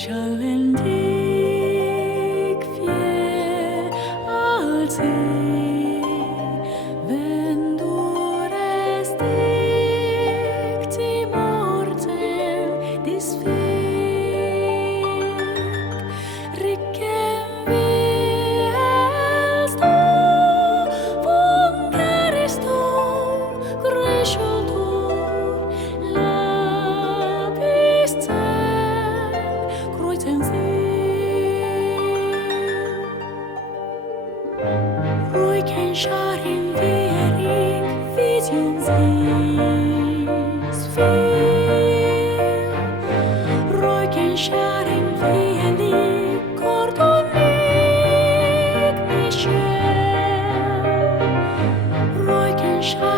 Schallen dig viel als ich, wenn du es dich die Morgen dies viel ricken willst du von Christo Greshel du labist Kreuzchen ruhig kein Scharen wie Vision siehst viel ruhig kein Scharen wie Kordonik Michel ruhig kein Scharen